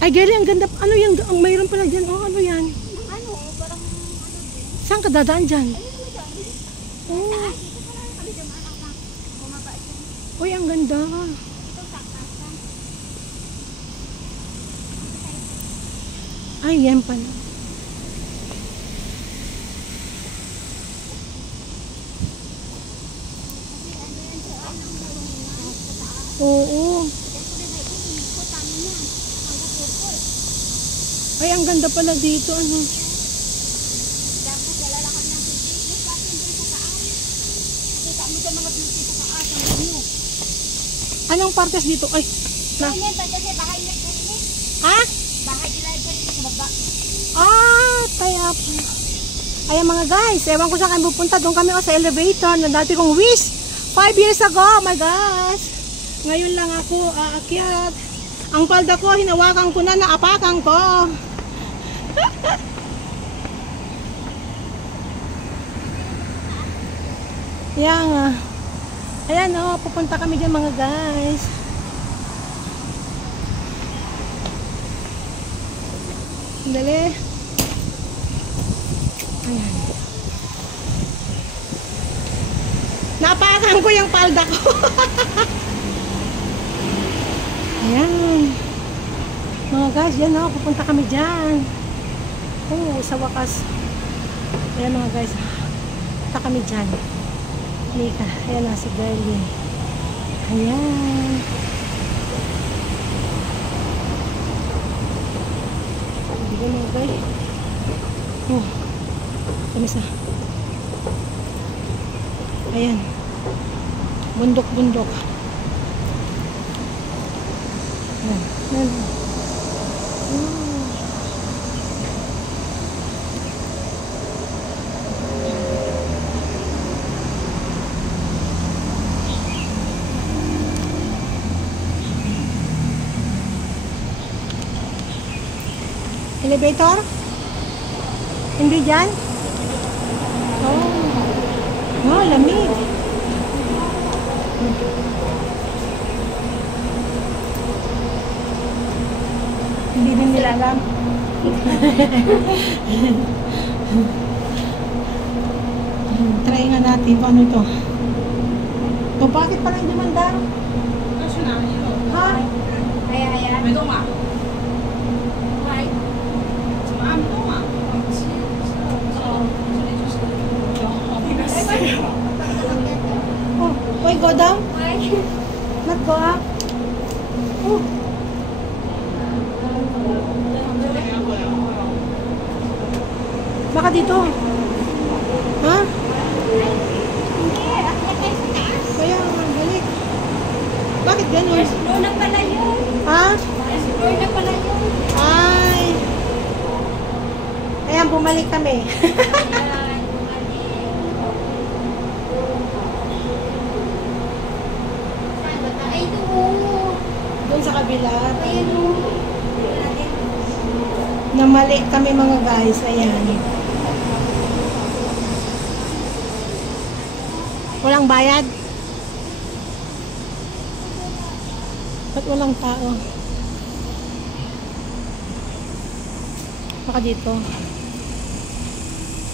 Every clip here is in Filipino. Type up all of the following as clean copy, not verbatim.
Ay, Gary, ang ganda. Ano yung, mayroon pala dyan. Oh, ano yan? Ano, parang ano din. Saan ka dadaan dyan? Oh. Dito pala kami dumaan ako na bumaba dyan. Uy, ang ganda. Ito saksakan. Ay, yan pala. Oo. Ay, ang ganda pala dito. Ano? Dapat lalala kami ng beauty. Yung patin doon sa taas. Nakita mo dyan mga beauty sa taas. Ang view. Anong partes dito? Ay, na. Ano yun? Kasi bahay nila dyan. Ha? Bahay nila dyan sa baba. Ah, kaya pala. Ayan mga guys, ewan ko saan kami pupunta. Doon kami sa elevator na dati kong wish. 5 years ago, oh my gosh. Ngayon lang ako aakyat. Ang palda ko, hinawakan ko na, naapakan ko. Yan. Ayan o, pupunta kami dyan mga guys. Dali. Ayan. Naapakan ko yung palda ko. Ayan. Mga guys, yan o, pupunta kami dyan. Oh, sa wakas. Ayan mga guys, pupunta kami dyan. Nika, ayan na si Girlie. Ayan. Hindi mga guys. Oh, kamisa. Ayan. Bundok-bundok. Ayan. Ayan. Elevator? Hindi dyan? Oh. Oh, lamig. Hindi din nila alam. Try nga natin kung ano ito. So, bakit pala hindi mandar? Ha? Haya. 没动吗？ Why? 怎么按不动啊？这里就是那个四个。 Oh, why go down? Why? Not go up? Oh. Baka dito. Ha? Hindi, akyat tayo sa taas. Kaya nga, balik. Bakit ganun? First floor na pala yun. Ha? First floor na pala yun. Ay. Ayan, bumalik kami. Ayan, bumalik. Saan ba tayo? Ay, doon. Doon sa kabila. Ayan o. Natin. Namali kami mga guys. Ayan. Walang bayad. Ba't walang tao? Baka dito.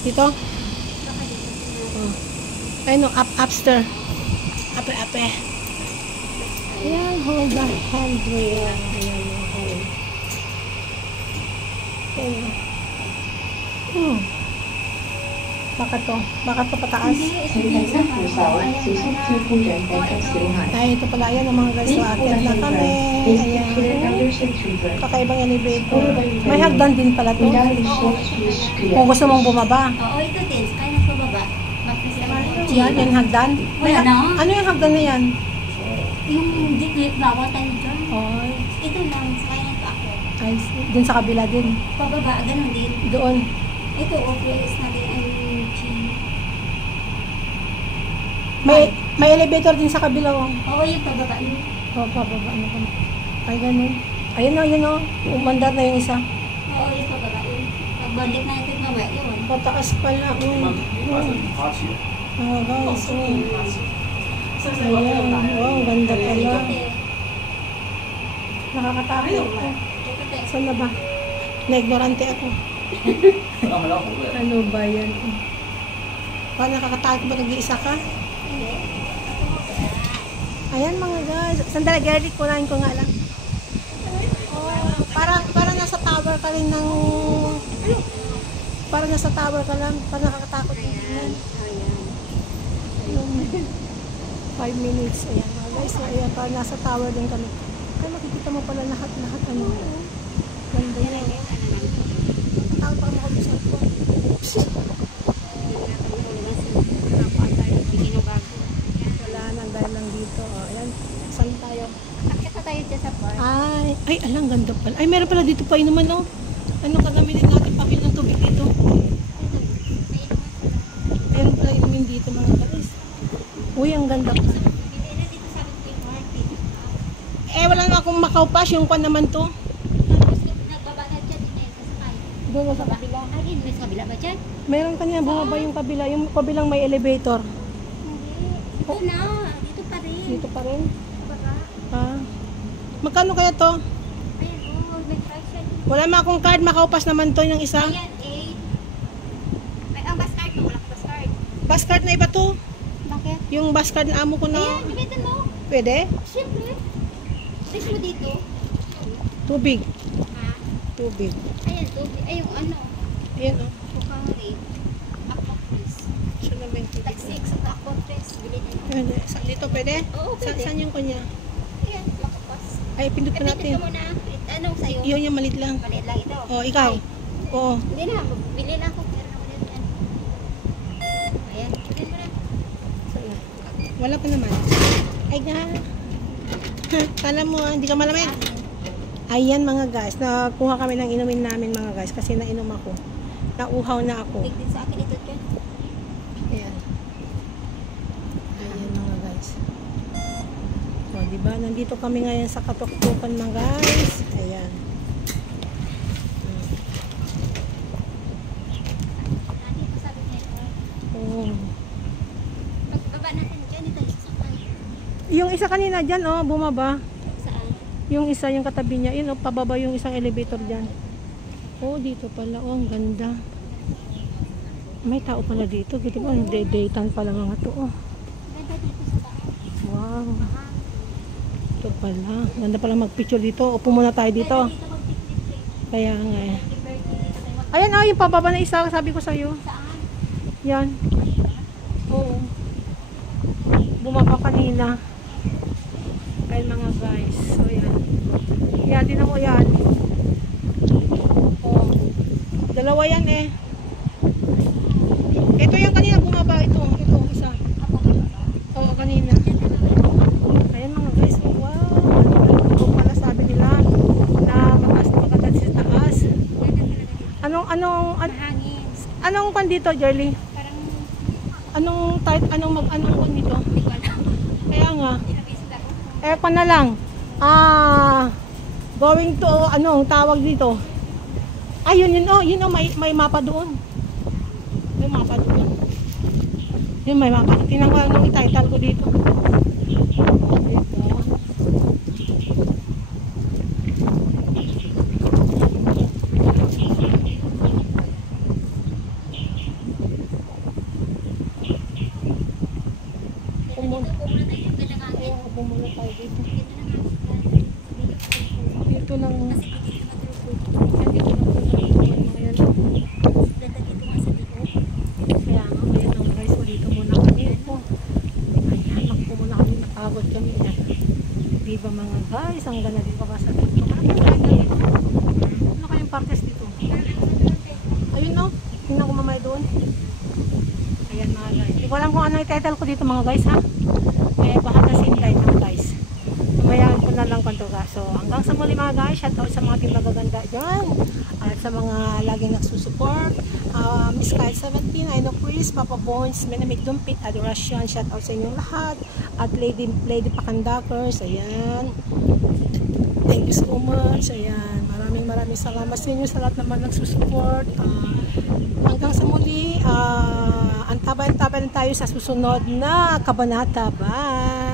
Dito? Oh. Ay no, upstairs. Ape. Ayan, hold the handrail. Ayan, hold. Ayan. Baka to pataas. Ay, ito pala yan ang mga guys. So, akyat na kami. Ayan. Kakaibang elevator. May hagdan din pala to. Kung gusto mong bumaba. Oo, ito din. Kaya nasa baba. Yan, yung hagdan. Wala na. Ano yung hagdan na yan? Yung jeep lawa tayo dyan. Oh, Ito lang. Kaya nito ako. ay, din sa kabila din. Pababa, ganun din. Doon. Ito, place natin ay May elevator din sa kabila. Oh, oo, yung pababa yun. pababa. Ano ba? Ay, ganun. Ayun o. Umandar na yung isa. Oo, yung pababa yun. Pagbalik na ito baba yun. Pataas pala. Oh, guys. Ayan. Wow, ganda pala. Nakakatakot. Ito tayo Saan na ba? Na-ignorante ako. Ano ba yan? Parang nakakatakot ba nag-iisa ka? Ayan mga guys. Sandali, Gerrit, kunain ko nga lang. Oh, parang nasa tower ka rin ng... Parang nasa tower ka lang. Parang nakakatakot. Ayan. 5 minutes. Ayan mga guys. So, ayan, parang nasa tower din kami. Ay, makikita mo pala lahat. Ano. Ganda yan. Takot pa ako sa ko. Wala nang dahil lang dito. Oh, ayan. Saan tayo? Akita tayo dyan sa park. Ay, alang ganda pala. Ay, meron pala dito pa inuman, oh. Ano kagamitin natin pabili ng tubig dito? Meron pala inumin dito, mga guys. Uy, ang ganda pa. Wala naman akong makaupas. Yung kwan naman to. Doon sa kabila. Ay, may sa kabila ba dyan? Meron kanya bumaba yung kabila. Yung kabilang may elevator. Hindi. Ito na. Dito pa rin. Dito pa rin. Baba. Magkano kaya to? Ayan, oh, may price yan. Wala naman akong card. Makaupas naman to yung isa. Ayan, 8. May ang bus card mo. Wala ka bus card. Bus card na iba to. Bakit? Yung bus card na amo ko na. Ayan, gamitin mo. Pwede? Siyempre. Place mo dito. Tubig. Ha? Tubig. Ayan, tubig. Ay, yung ano. Ayan o. Mukhang rate. Aqua Press. Siya na 20 Tag dito. 6. Aqua Press. Bili na. Ayan, dito pwede? Oo, pwede. Saan yung kanya? Ayan, makapas. Ay, pindot pa Pindot natin. ka muna. Anong sa'yo? Iyon yung malit lang. Maliit lang ito. O, ikaw. Oo. Hindi na. Bili na ako. Pero na maliit yan. Ayan. Bili mo na. Wala pa naman. Ay nga. Kala mo, hindi ka malamig. Ayan mga guys. Nakuha kami ng inumin namin mga guys. Kasi nainom ako. Nauhaw na ako. Big din sa akin ito dyan. Ayan. Ayan mga guys. O, diba? Nandito kami ngayon sa katuktukan mga guys. Ayan. Nandito sabi niya ito. Oo. Pagbaba natin dyan, ito yung sasakay. Yung isa kanina dyan, oh, bumaba. Saan? Yung isa, yung katabi niya. Yun, oh, pababa yung isang elevator dyan. Oh, dito pala. Oh, ang ganda. May tao pala dito. Dito ba? Daytime pala mga to. Oh. Ganda dito sa taas. Wow. Ito pala. Ganda pala mag-picture dito. Upo muna tayo dito. Dito mag-picnic. Kaya nga eh. Happy birthday dito tayo. Ayan, oh, yung pababa na isa. Sabi ko sa'yo. Saan? Yan. Oo. Bumaba kanina. Ayan mga guys. So, yan. Yan, din mo yan. Oh. Dalawa yan eh. Ito yung kanina bumaba. Ito isa. Oo, kanina. Ayan mga guys. Oh, wow. Ito pala sabi nila na mataas na maganda sa taas. Anong kwan dito, Jerly? Parang Anong kwan dito? hindi ko alam. Kaya nga. Pinabisit ako. Pa na lang. Going to, tawag dito. Ayun, yun oh, may mapa doon. May mapa doon. Yun, may mapa. Tingnan ko anong ititle ko dito. Dito. Upo muna tayo dito. Dito lang. Kaya nga, ayan ang guys, dito muna kami po. Ayan, magpo muna kami, napagod kami yan. Diba mga guys, ang ganda dito ka sa dito. Ano kayong partes dito? Ayun no, tingnan ko mamaya doon. Ayan mga guys. Hindi ko alam kung ano yung title ko dito mga guys ha. Kaya bahat na sintay mga guys. Mamayaan ko na lang kung ka. So hanggang sa muli mga guys, shoutout sa mga team magaganda dyan. At sa mga laging nagsusupport. Miss Kyle 17, I know Chris, Papa Bones, Menamig Dumpit, Adoration, shoutout sa inyong lahat. At Lady Pakandakers, ayan. Thank you so much. Ayan. Maraming salamat sa inyo sa lahat naman nagsusupport. Hanggang sa muli, antabayan tayo sa susunod na kabanata. Bye!